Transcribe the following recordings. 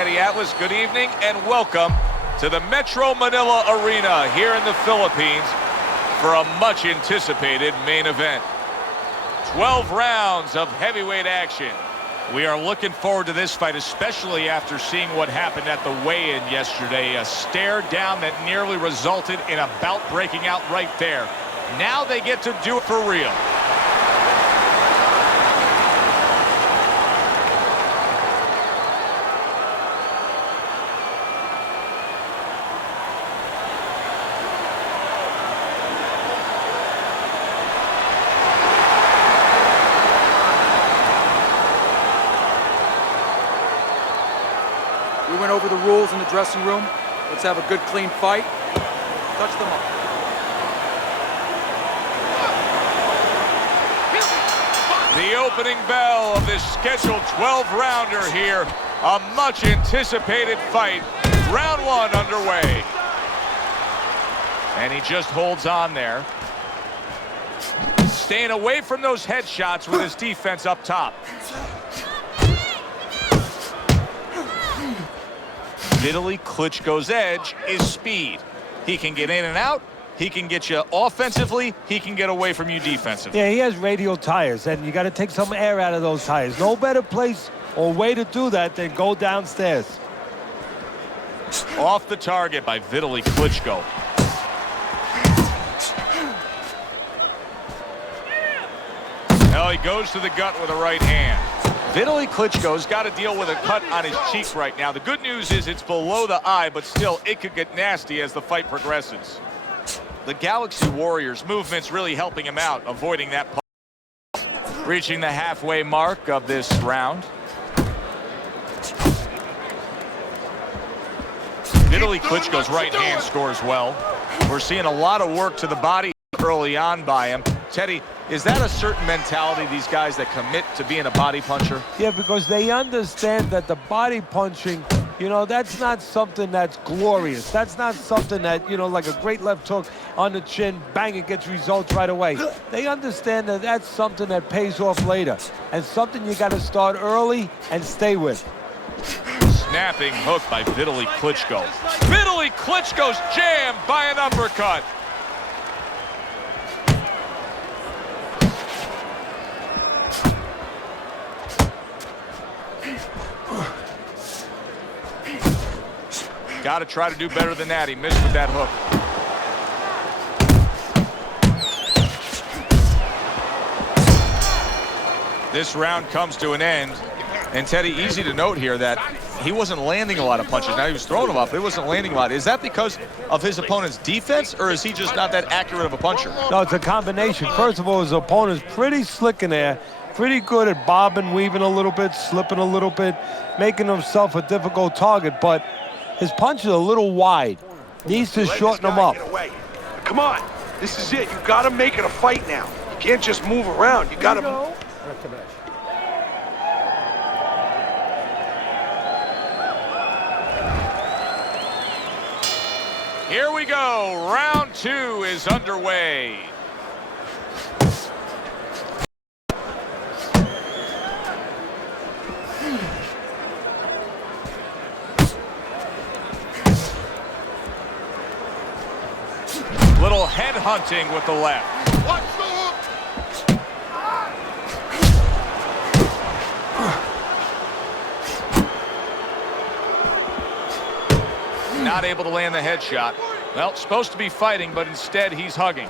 Teddy Atlas, good evening and welcome to the Metro Manila Arena here in the Philippines for a much anticipated main event. 12 rounds of heavyweight action. We are looking forward to this fight, especially after seeing what happened at the weigh-in yesterday. A stare down that nearly resulted in a bout breaking out right there. Now they get to do it for real. We went over the rules in the dressing room. Let's have a good, clean fight. Touch them up. The opening bell of this scheduled 12-rounder here. A much-anticipated fight. Round one underway. And he just holds on there. Staying away from those headshots with his defense up top. Vitali Klitschko's edge is speed. He can get in and out. He can get you offensively. He can get away from you defensively. Yeah, he has radial tires, and you got to take some air out of those tires. No better place or way to do that than go downstairs. Off the target by Vitali Klitschko. Now he goes to the gut with a right hand. Vitali Klitschko's got to deal with a cut on his cheek right now. The good news is it's below the eye, but still, it could get nasty as the fight progresses. The Galaxy Warriors movement's really helping him out, avoiding that punch. Reaching the halfway mark of this round. Vitali Klitschko's right hand scores well. We're seeing a lot of work to the body early on by him. Teddy, is that a certain mentality, these guys that commit to being a body puncher? Yeah, because they understand that the body punching, you know, that's not something that's glorious. That's not something that, you know, like a great left hook on the chin, bang, it gets results right away. They understand that that's something that pays off later and something you got to start early and stay with. Snapping hook by Vitali Klitschko. Vitali Klitschko's jammed by an uppercut. Got to try to do better than that. He missed with that hook. This round comes to an end. And Teddy, easy to note here that he wasn't landing a lot of punches. Now he was throwing them up, but he wasn't landing a lot. Is that because of his opponent's defense, or is he just not that accurate of a puncher? No, it's a combination. First of all, his opponent's pretty slick in there. Pretty good at bobbing, weaving a little bit, slipping a little bit, making himself a difficult target, but his punch is a little wide. Needs to shorten him up. Come on, this is it. You gotta make it a fight now. You can't just move around. You gotta. Here we go. Round two is underway. Little head hunting with the left. Watch the hook. Not able to land the headshot. Well, supposed to be fighting, but instead he's hugging.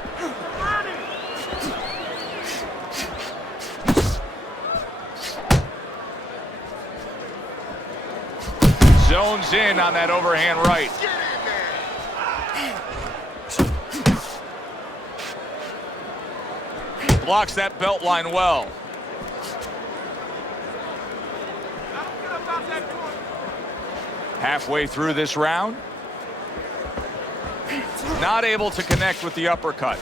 Zones in on that overhand right. Blocks that belt line well. Halfway through this round. Not able to connect with the uppercut.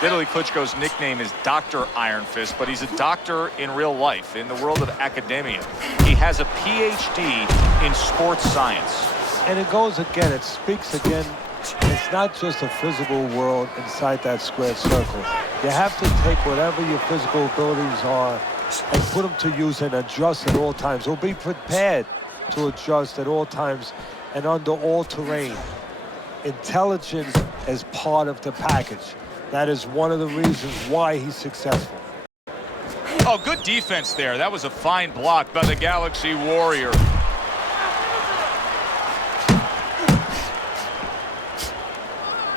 Vitali Klitschko's nickname is Dr. Iron Fist, but he's a doctor in real life, in the world of academia. He has a PhD in sports science. And it goes again, it speaks again. It's not just a physical world inside that square circle. You have to take whatever your physical abilities are and put them to use and adjust at all times. Or be prepared to adjust at all times and under all terrain. Intelligence is part of the package. That is one of the reasons why he's successful. Oh, good defense there. That was a fine block by the Galaxy Warrior.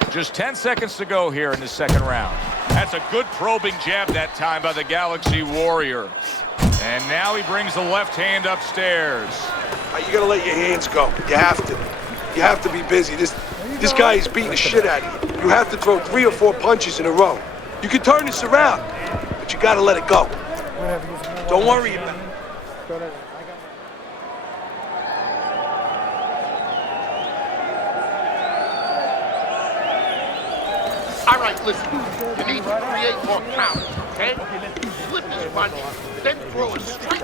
Just 10 seconds to go here in the second round. That's a good probing jab that time by the Galaxy Warrior. And now he brings the left hand upstairs. You gotta let your hands go. You have to. You have to be busy. This guy is beating the shit out of you. You have to throw 3 or 4 punches in a row. You can turn this around, but you gotta let it go. Don't worry about it. All right, listen. You need to create more counters, okay? Flip his punch, then throw it straight.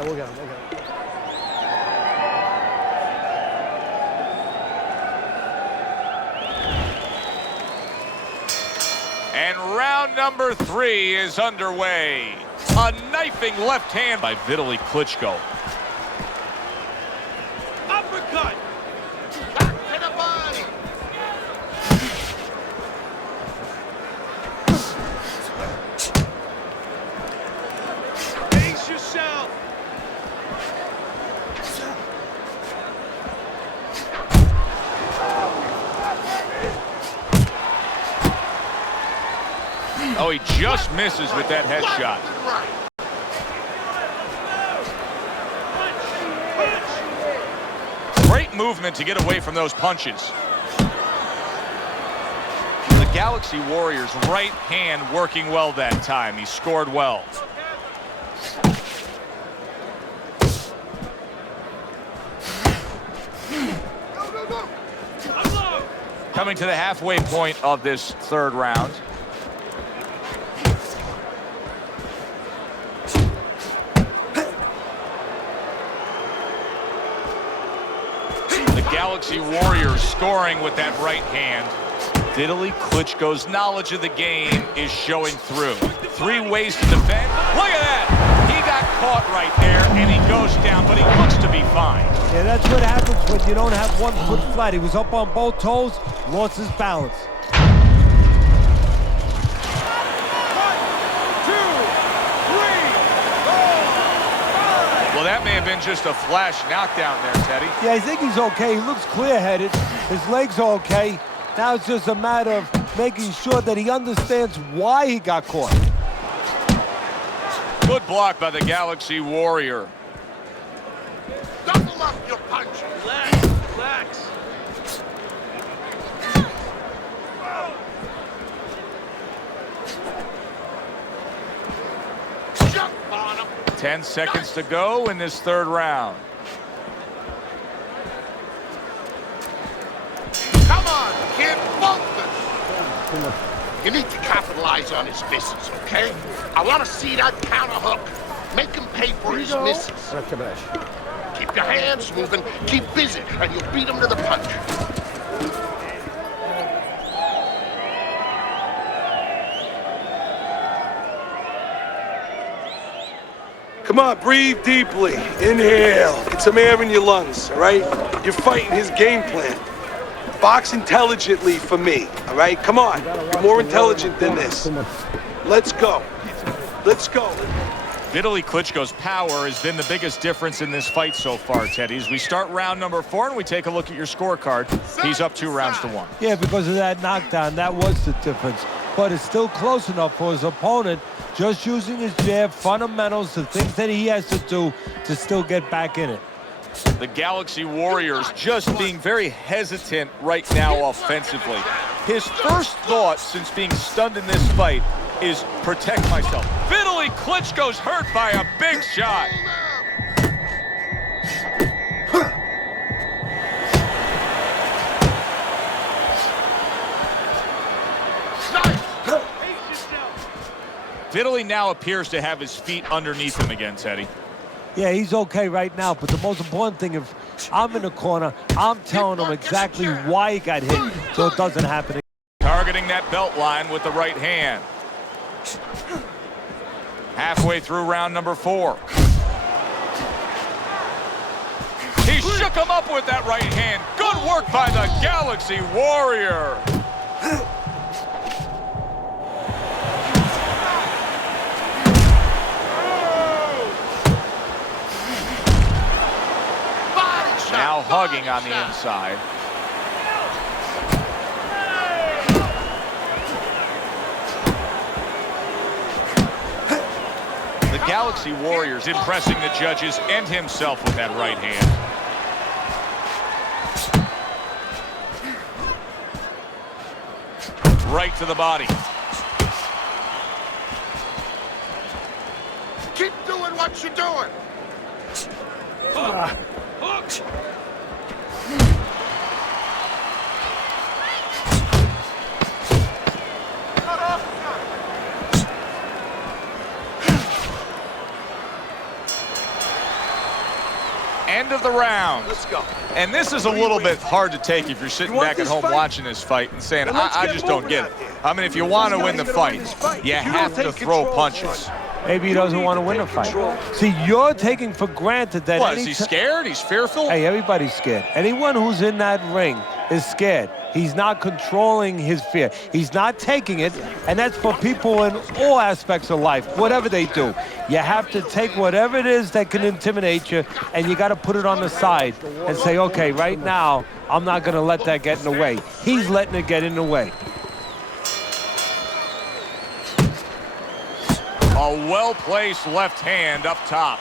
And round number 3 is underway. A knifing left hand by Vitali Klitschko. Uppercut! Back to the body! Pace yourself. Oh, he just misses with that headshot. Great movement to get away from those punches. The Galaxy Warriors' right hand working well that time. He scored well. Coming to the halfway point of this third round. Galaxy Warriors scoring with that right hand. Vitali Klitschko's knowledge of the game is showing through. 3 ways to defend. Look at that! He got caught right there, and he goes down, but he looks to be fine. Yeah, that's what happens when you don't have one foot flat. He was up on both toes, lost his balance. Well, that may have been just a flash knockdown there, Teddy. Yeah, I think he's okay. He looks clear-headed. His legs are okay. Now it's just a matter of making sure that he understands why he got caught. Good block by the Galaxy Warrior. Double up your punch. Relax, relax. Jump on him. 10 seconds to go in this third round. Come on, kid, focus. You need to capitalize on his misses, okay? I want to see that counter hook. Make him pay for his misses. Keep your hands moving, keep busy, and you'll beat him to the punch. Come on, breathe deeply. Inhale. Get some air in your lungs, all right? You're fighting his game plan. Box intelligently for me, all right? Come on. You're more intelligent than this. Let's go. Let's go. Vitali Klitschko's power has been the biggest difference in this fight so far, Teddy. As we start round number 4 and we take a look at your scorecard, he's up 2 rounds to 1. Yeah, because of that knockdown, that was the difference. But it's still close enough for his opponent, just using his jab, fundamentals, the things that he has to do to still get back in it. The Galaxy Warriors just being very hesitant right now offensively. His first thought since being stunned in this fight is protect myself. Vitali Klitschko's hurt by a big shot. Vitali now appears to have his feet underneath him again, Teddy. Yeah, he's okay right now, but the most important thing, if I'm in the corner, I'm telling him exactly why he got hit so it doesn't happen again. Targeting that belt line with the right hand. Halfway through round number 4. He shook him up with that right hand. Good work by the Galaxy Warrior. Now hugging on the inside. The Galaxy Warriors impressing the judges and himself with that right hand. Right to the body. Keep doing what you're doing. End of the round. Let's go. And this is a little bit hard to take if you're sitting back at home watching this fight and saying, I just don't get it. I mean, if you want to win the fight, you have to throw punches. Maybe he doesn't want to win a fight. See, you're taking for granted that... What, is he scared? He's fearful? Hey, everybody's scared. Anyone who's in that ring is scared. He's not controlling his fear. He's not taking it, and that's for people in all aspects of life, whatever they do. You have to take whatever it is that can intimidate you, and you got to put it on the side and say, okay, right now, I'm not going to let that get in the way. He's letting it get in the way. A well-placed left hand up top.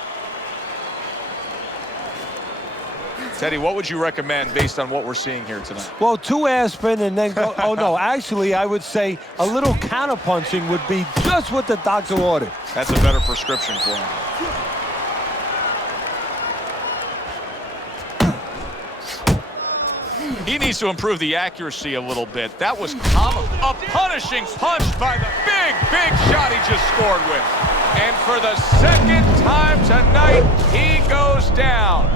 Teddy, what would you recommend based on what we're seeing here tonight? Well, 2 aspirin and then go. Oh, no, actually, I would say a little counterpunching would be just what the doctor ordered. That's a better prescription for him. He needs to improve the accuracy a little bit. That was a punishing punch by the big shot he just scored with. And for the second time tonight, he goes down.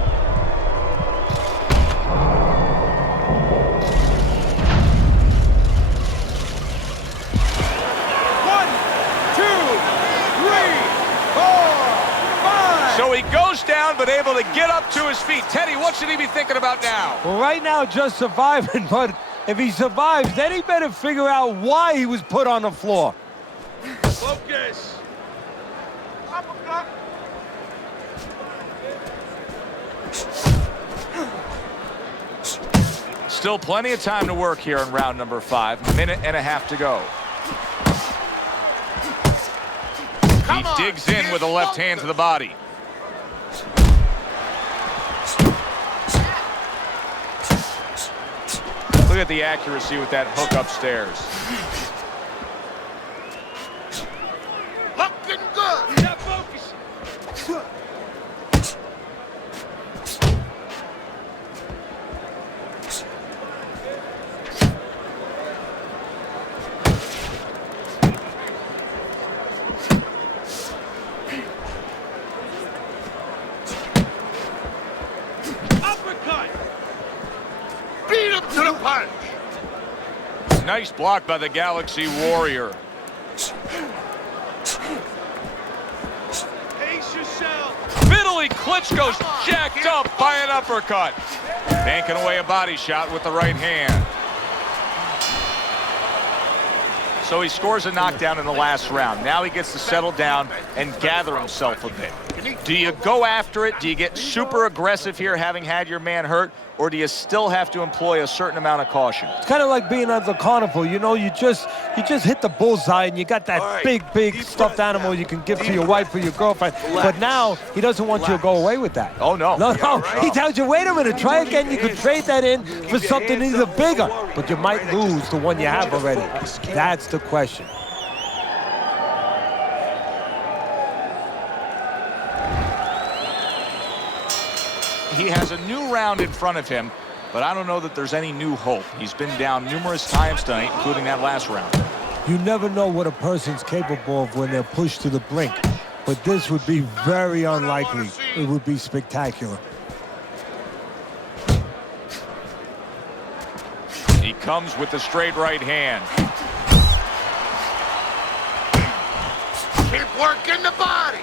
So he goes down, but able to get up to his feet. Teddy, what should he be thinking about now? Well, right now, just surviving, but if he survives, then he better figure out why he was put on the floor. Focus. Still plenty of time to work here in round number 5. Minute and a half to go. He digs in with a left hand to the body. Look at the accuracy with that hook upstairs. Looking good. Now focus. Uppercut. Beat him to the punch. Nice block by the Galaxy Warrior. Pace yourself. Vitali Klitschko's jacked up by an uppercut. Banking away a body shot with the right hand. So he scores a knockdown in the last round. Now he gets to settle down and gather himself a bit. Do you go after it? Do you get super aggressive here having had your man hurt? Or do you still have to employ a certain amount of caution? It's kind of like being at the carnival. You know, you just hit the bullseye and you got that big stuffed animal you can give to your wife or your girlfriend. But now he doesn't want you to go away with that. Oh, no. No. He tells you, wait a minute, try again. You could trade that in for something either bigger. But you might lose the one you have already. That's the question. He has a new round in front of him, but I don't know that there's any new hope. He's been down numerous times tonight, including that last round. You never know what a person's capable of when they're pushed to the brink. But this would be very unlikely. It would be spectacular. He comes with the straight right hand. working the body.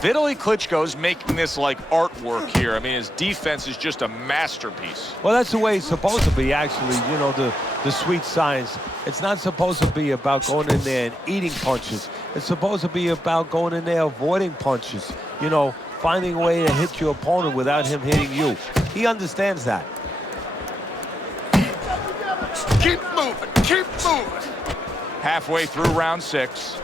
Vitali Klitschko's making this like artwork here. I mean, his defense is just a masterpiece. Well, that's the way it's supposed to be, actually. You know, the sweet science. It's not supposed to be about going in there and eating punches. It's supposed to be about going in there avoiding punches. You know, finding a way to hit your opponent without him hitting you. He understands that. Keep moving, keep moving. Halfway through round 6.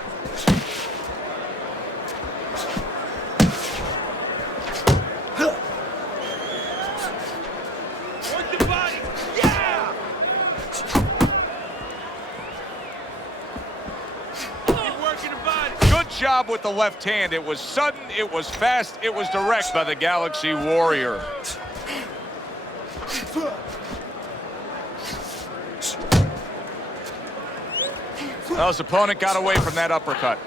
Good job with the left hand. It was sudden, it was fast, it was direct by the Galaxy Warrior. Well, his opponent got away from that uppercut.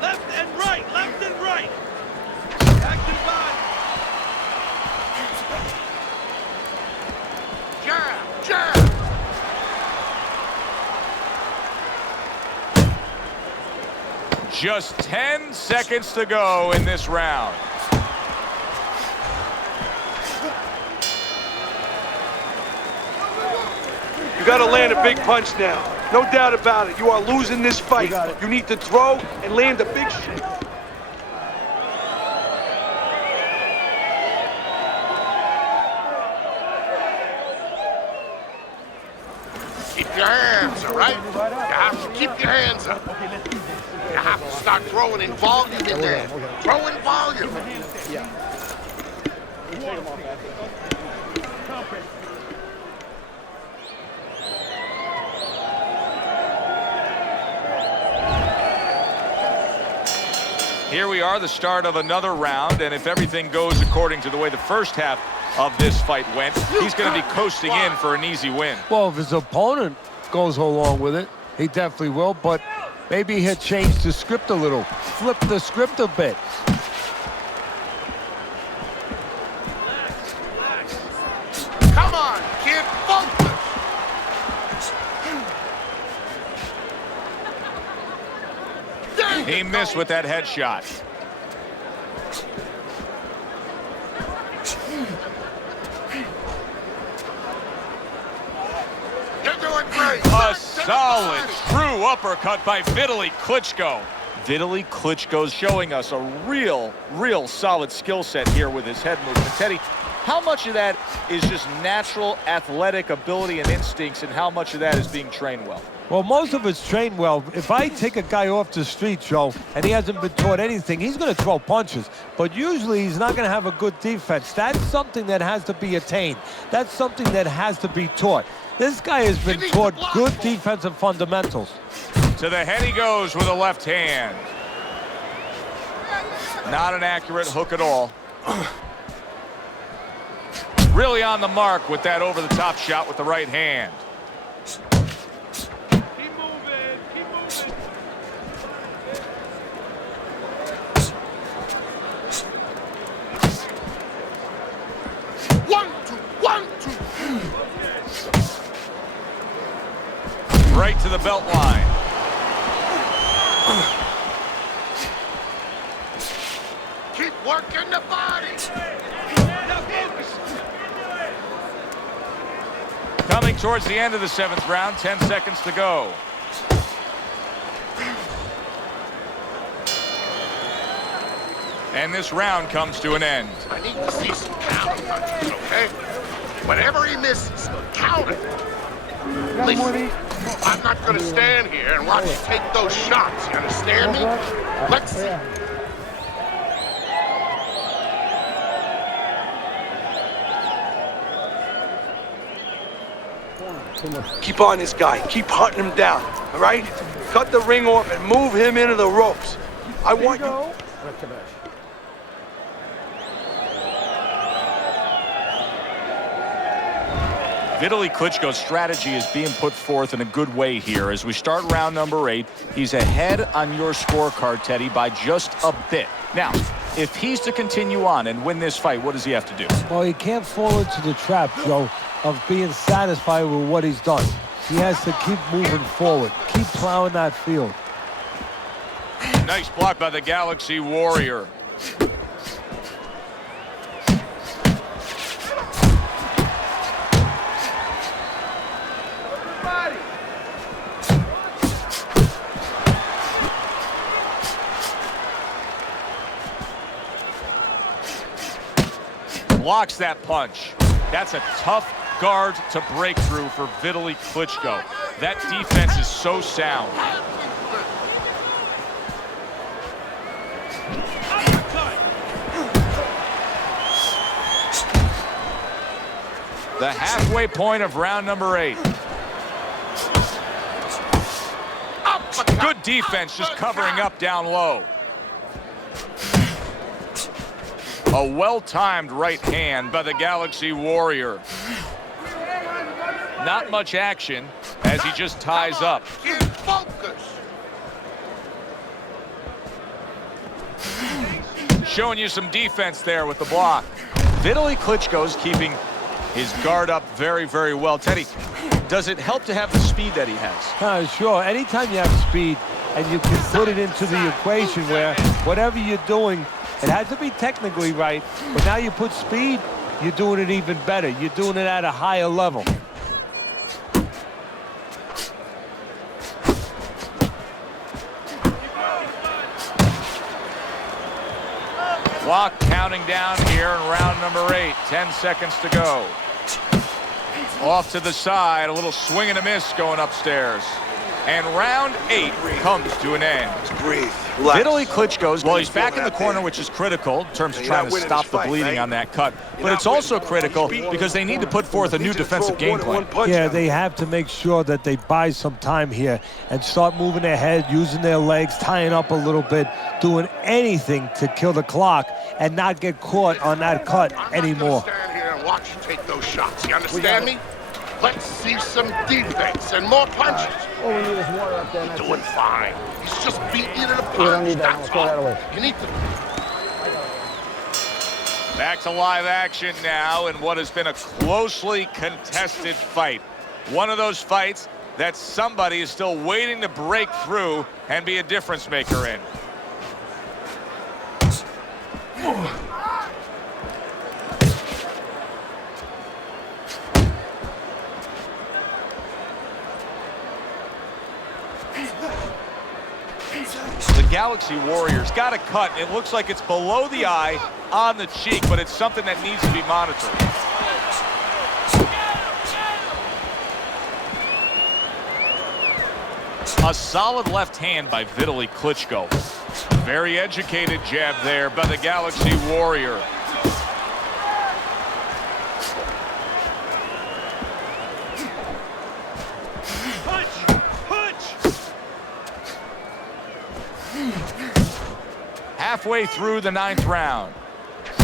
Left and right, left and right. Back to the body. Jab, jab. Just 10 seconds to go in this round. You gotta land a big punch now. No doubt about it. You are losing this fight. You need to throw and land a big shot. Keep your hands, all right? You have to keep your hands up. You have to start throwing in volume in there. Throw in volume. Here we are, the start of another round, and if everything goes according to the way the first half of this fight went, he's going to be coasting in for an easy win. Well, if his opponent goes along with it, he definitely will, but maybe he'll change the script a little, flip the script a bit. Come on, kid, focus. He missed with that headshot. You're doing great. A solid, true uppercut by Vitali Klitschko. Vitali Klitschko's showing us a real solid skill set here with his head movement. Teddy, how much of that is just natural athletic ability and instincts, and how much of that is being trained well? Well, most of it's trained well. If I take a guy off the street, Joe, and he hasn't been taught anything, he's going to throw punches. But usually he's not going to have a good defense. That's something that has to be attained. That's something that has to be taught. This guy has been taught good defensive fundamentals. To the head he goes with a left hand. Not an accurate hook at all. Really on the mark with that over-the-top shot with the right hand. Right to the belt line. Keep working the body. Coming towards the end of the 7th round, 10 seconds to go. And this round comes to an end. I need to see some counter punches, okay? Whenever he misses, counter. Listen, I'm not going to stand here and watch you take those shots. You understand me? Let's see. Keep on this guy. Keep hunting him down, all right? Cut the ring off and move him into the ropes. I want you... Vitali Klitschko's strategy is being put forth in a good way here. As we start round number 8, he's ahead on your scorecard, Teddy, by just a bit. Now, If he's to continue on and win this fight, what does he have to do? Well, he can't fall into the trap, Joe, of being satisfied with what he's done. He has to keep moving forward, keep plowing that field. Nice block by the Galaxy Warrior. Blocks that punch. That's a tough guard to break through for Vitali Klitschko. That defense is so sound. The halfway point of round number 8. Good defense, just covering up down low. A well-timed right hand by the Galaxy Warrior. Not much action as he just ties up. Get focus. Showing you some defense there with the block. Vitali Klitschko's keeping his guard up very, very well. Teddy, does it help to have the speed that he has? Sure. Anytime you have speed and you can put it into the equation where whatever you're doing, it has to be technically right, but now you put speed, you're doing it even better. You're doing it at a higher level. Clock counting down here in round number 8. 10 seconds to go. Off to the side, a little swing and a miss going upstairs. And round 8 comes to an end. Breathe. Relax. Vitali Klitschko's, well, he's back in the corner, which is critical in terms of trying to stop the bleeding on that cut. But it's also critical because they need to put forth a new defensive game plan. Yeah, they have to make sure that they buy some time here and start moving their head, using their legs, tying up a little bit, doing anything to kill the clock and not get caught on that cut anymore. I'm not gonna stand here and watch you take those shots. You understand me? Let's see some defense and more punches. All we need is water up there. You're doing fine. He's just beating you to the punch. We don't need that. That's We'll throw that all. away. You need to. Back to live action now in what has been a closely contested fight. One of those fights that somebody is still waiting to break through and be a difference maker in. The Galaxy Warriors got a cut. It looks like it's below the eye on the cheek, but it's something that needs to be monitored. A solid left hand by Vitali Klitschko. Very educated jab there by the Galaxy Warrior. Halfway through the 9th round.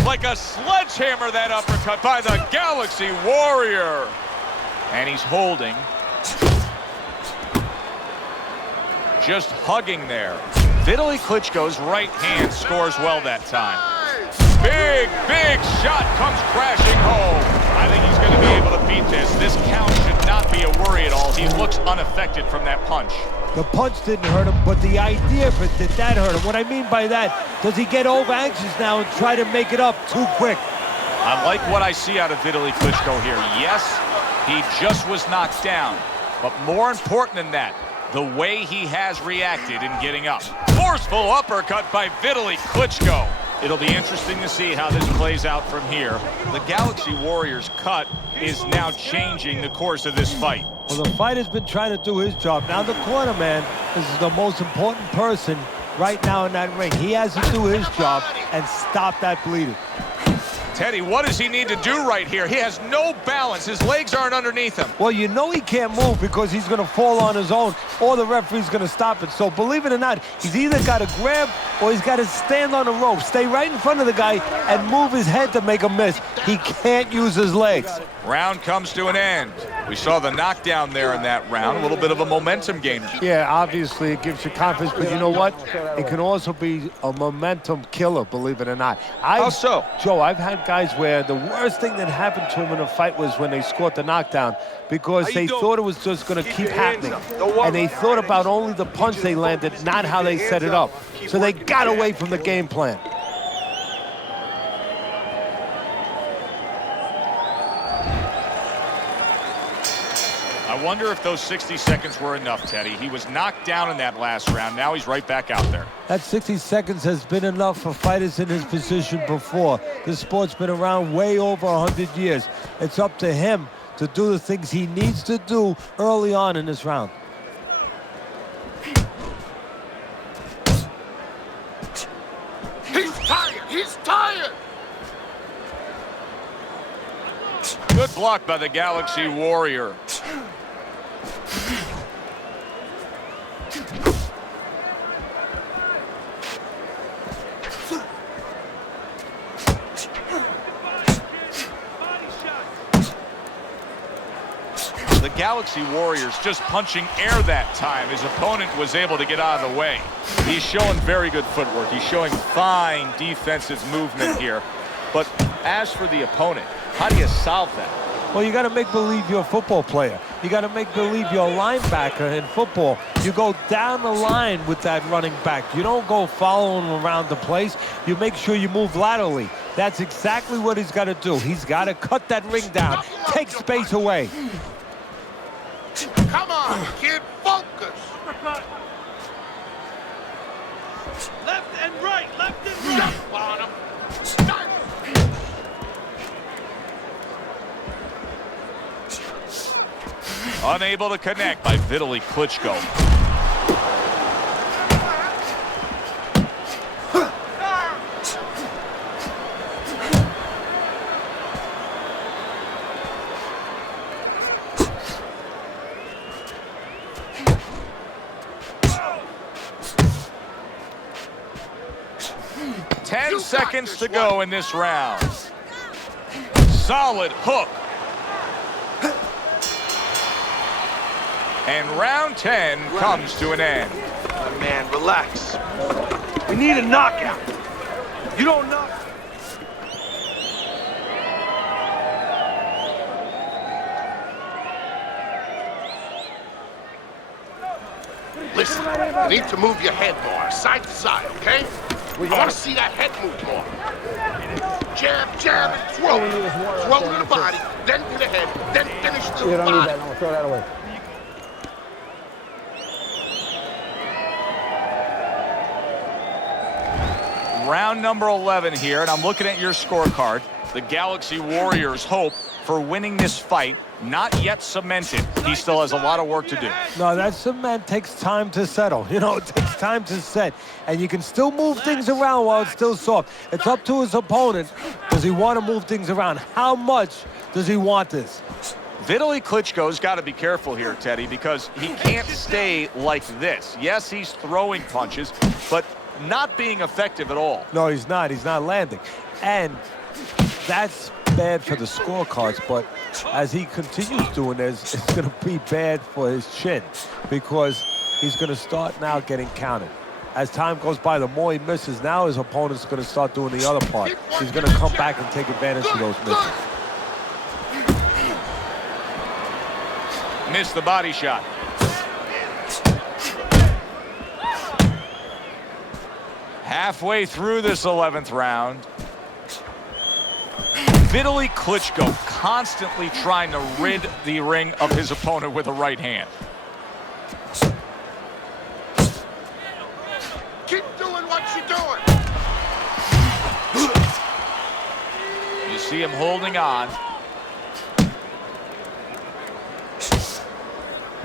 Like a sledgehammer, that uppercut by the Galaxy Warrior. And he's holding. Just hugging there. Vitali Klitschko's right hand scores well that time. Big, big shot comes crashing home. I think he's going to be able to beat this. This count should not be a worry at all. He looks unaffected from that punch. The punch didn't hurt him, but the idea of it, did that hurt him? What I mean by that, does he get over anxious now and try to make it up too quick? I like what I see out of Vitali Klitschko here. Yes, he just was knocked down. But more important than that, the way he has reacted in getting up. Forceful uppercut by Vitali Klitschko. It'll be interesting to see how this plays out from here. The Galaxy Warriors cut is now changing the course of this fight. Well, the fighter's been trying to do his job. Now the corner man is the most important person right now in that ring. He has to do his job and stop that bleeding. Teddy, what does he need to do right here? He has no balance. His legs aren't underneath him. Well, you know he can't move because he's going to fall on his own or the referee's going to stop it. So believe it or not, he's either got to grab or he's got to stand on the rope, stay right in front of the guy and move his head to make a miss. He can't use his legs. Round comes to an end. We saw the knockdown there in that round, a little bit of a momentum gainer. Yeah, obviously it gives you confidence, but you know what? It can also be a momentum killer, believe it or not. How so? Joe, I've had guys where the worst thing that happened to them in a fight was when they scored the knockdown because they thought it was just going to keep happening. And they thought about only the punch they landed, not how they set it up. So they got away from the game plan. I wonder if those 60 seconds were enough, Teddy. He was knocked down in that last round. Now he's right back out there. That 60 seconds has been enough for fighters in his position before. This sport's been around way over 100 years. It's up to him to do the things he needs to do early on in this round. He's tired! He's tired! Good block by the Galaxy Warrior. The Galaxy Warriors just punching air that time. His opponent was able to get out of the way. He's showing very good footwork. He's showing fine defensive movement here. But as for the opponent, how do you solve that? Well, you got to make believe you're a football player. You got to make believe you're a linebacker in football. You go down the line with that running back. You don't go following him around the place. You make sure you move laterally. That's exactly what he's got to do. He's got to cut that ring down, take space away. Come on, kid, focus! Left and right, left and right. Jump on him! Start! Unable to connect by Vitali Klitschko. Ten seconds to go in this round. Solid hook. And round 10 comes to an end. Oh, man, relax. We need a knockout. You don't knock. Listen, you need to move your head more, side to side, okay? I want to see that head move more. Jab, jab, and throw. Throw to the body, then to the head, then finish to the body. You don't need that, no, throw that away. Round number 11 here, and I'm looking at your scorecard. The Galaxy Warriors' hope for winning this fight not yet cemented. He still has a lot of work to do. No, that cement takes time to settle. You know, it takes time to set. And you can still move things around while it's still soft. It's up to his opponent. Does he want to move things around? How much does he want this? Vitali Klitschko's got to be careful here, Teddy, because he can't stay like this. Yes, he's throwing punches, but not being effective at all. No, he's not. He's not landing. And that's bad for the scorecards, but as he continues doing this, it's going to be bad for his chin because he's going to start now getting counted. As time goes by, the more he misses, now his opponent's going to start doing the other part. He's going to come back and take advantage of those misses. Missed the body shot. Halfway through this 11th round, Vitali Klitschko constantly trying to rid the ring of his opponent with a right hand. Keep doing what you're doing. You see him holding on.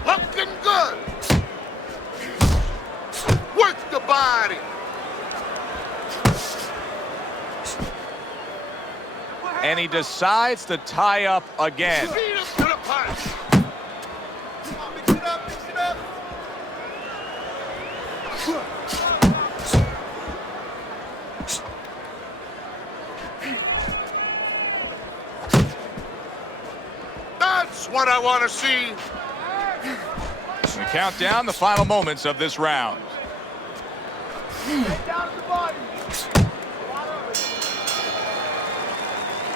Looking good. Work the body. And he decides to tie up again. Beat him to the punch. Mix it up, mix it up. That's That's what I want to see. We count down the final moments of this round.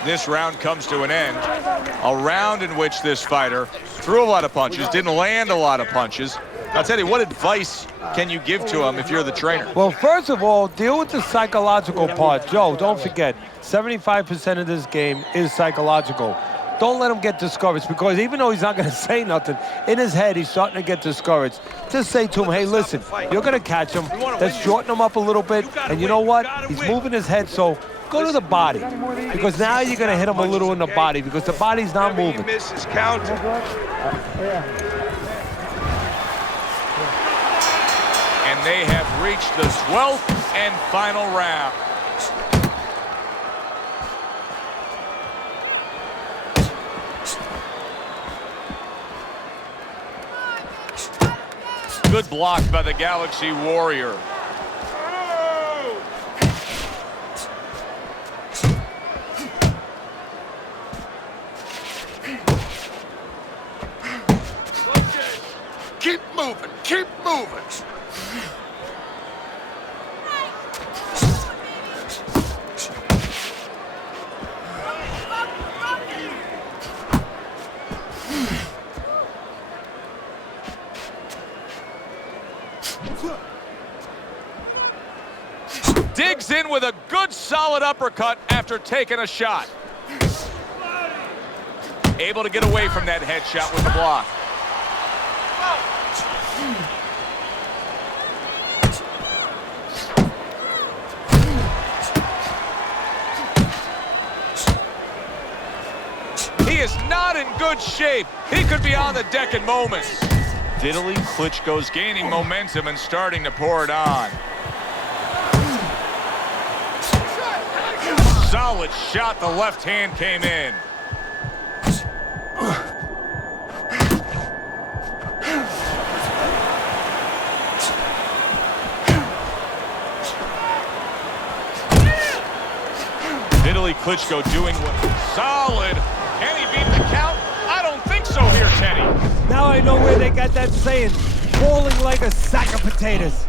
This round comes to an end. A round in which this fighter threw a lot of punches, didn't land a lot of punches. Now, Teddy, what advice can you give to him if you're the trainer? Well, first of all, deal with the psychological part. Joe, don't forget, 75% of this game is psychological. Don't let him get discouraged, because even though he's not going to say nothing, in his head, he's starting to get discouraged. Just say to him, hey, listen, you're going to catch him. Let's shorten him up a little bit. And you know what? He's moving his head, so go to the body. Because now you're going to hit him a little in the body, because the body's not moving. Misses count. And they have reached the 12th and final round. Good block by the Galaxy Warrior. Keep moving, keep moving. Digs in with a good solid uppercut after taking a shot. Able to get away from that headshot with the block. He is not in good shape. He could be on the deck in moments. Vitali Klitschko's gaining momentum and starting to pour it on. Solid shot, the left hand came in. Vitali Klitschko doing what? Solid. Can he beat the count? I don't think so here, Teddy. Now I know where they got that saying, falling like a sack of potatoes.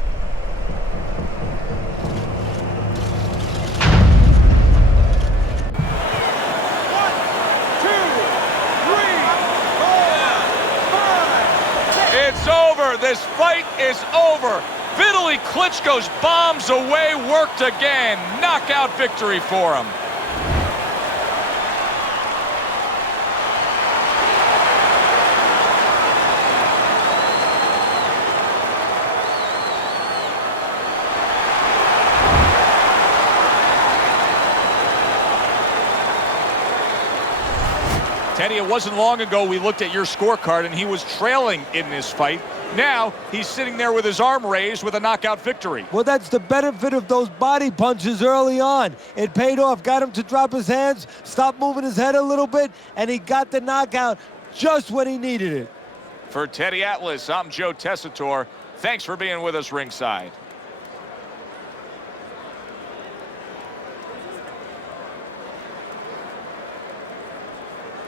It's over. This fight is over. Vitali Klitschko's bombs away worked again. Knockout victory for him. Teddy, it wasn't long ago we looked at your scorecard and he was trailing in this fight. Now he's sitting there with his arm raised with a knockout victory. Well, that's the benefit of those body punches early on. It paid off, got him to drop his hands, stop moving his head a little bit, and he got the knockout just when he needed it. For Teddy Atlas, I'm Joe Tessitore. Thanks for being with us ringside.